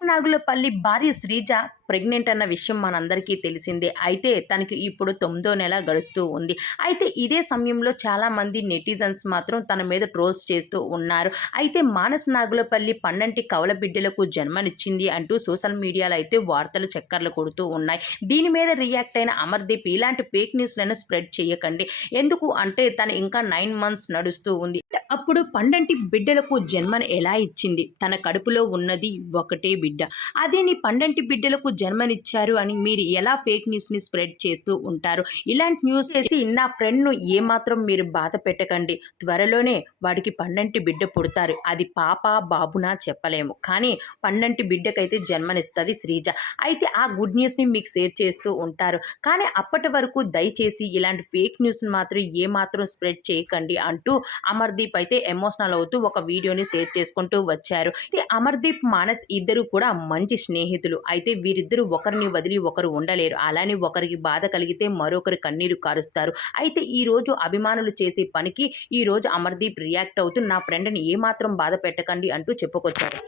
నాగులపల్లి భార్య శ్రీజ ప్రెగ్నెంట్ అన్న విషయం మనందరికీ తెలిసిందే. అయితే తనకి ఇప్పుడు తొమ్మిదో నెల గడుస్తూ ఉంది. అయితే ఇదే సమయంలో చాలామంది నెటిజన్స్ మాత్రం తన మీద ట్రోల్స్ చేస్తూ ఉన్నారు. అయితే మానస్ నాగులపల్లి పన్నంటి కవల బిడ్డలకు జన్మనిచ్చింది అంటూ సోషల్ మీడియాలో అయితే వార్తలు చక్కర్లు కొడుతూ ఉన్నాయి. దీని మీద రియాక్ట్ అయిన అమర్దీప్ ఇలాంటి ఫేక్ న్యూస్లను స్ప్రెడ్ చేయకండి. ఎందుకు అంటే తను ఇంకా నైన్ మంత్స్ నడుస్తూ ఉంది. అప్పుడు పండంటి బిడ్డలకు జన్మను ఎలా ఇచ్చింది? తన కడుపులో ఉన్నది ఒకటే బిడ్డ. అదే నీ పండంటి బిడ్డలకు జన్మనిచ్చారు అని మీరు ఎలా ఫేక్ న్యూస్ని స్ప్రెడ్ చేస్తూ ఉంటారు? ఇలాంటి న్యూస్ చేసి నా ఫ్రెండ్ను ఏమాత్రం మీరు బాధ పెట్టకండి. త్వరలోనే వాడికి పండంటి బిడ్డ పుడతారు. అది పాప బాబునా చెప్పలేము. కానీ పండంటి బిడ్డకైతే జన్మనిస్తుంది శ్రీజ. అయితే ఆ గుడ్ న్యూస్ని మీకు షేర్ చేస్తూ ఉంటారు. కానీ అప్పటి వరకు దయచేసి ఇలాంటి ఫేక్ న్యూస్ని మాత్రం ఏమాత్రం స్ప్రెడ్ చేయకండి అంటూ అమర్దీప్ అయితే ఎమోషనల్ అవుతూ ఒక వీడియోని షేర్ చేసుకుంటూ వచ్చారు. ఇది అమర్దీప్ మానస్ ఇద్దరు కూడా మంచి స్నేహితులు. అయితే వీరిద్దరూ ఒకరిని వదిలి ఒకరు ఉండలేరు. అలానే ఒకరికి బాధ కలిగితే మరొకరు కన్నీరు కారుస్తారు. అయితే ఈ రోజు అభిమానులు చేసే పనికి ఈ రోజు అమర్దీప్ రియాక్ట్ అవుతూ నా ఫ్రెండ్ని ఏమాత్రం బాధ పెట్టకండి అంటూ చెప్పుకొచ్చారు.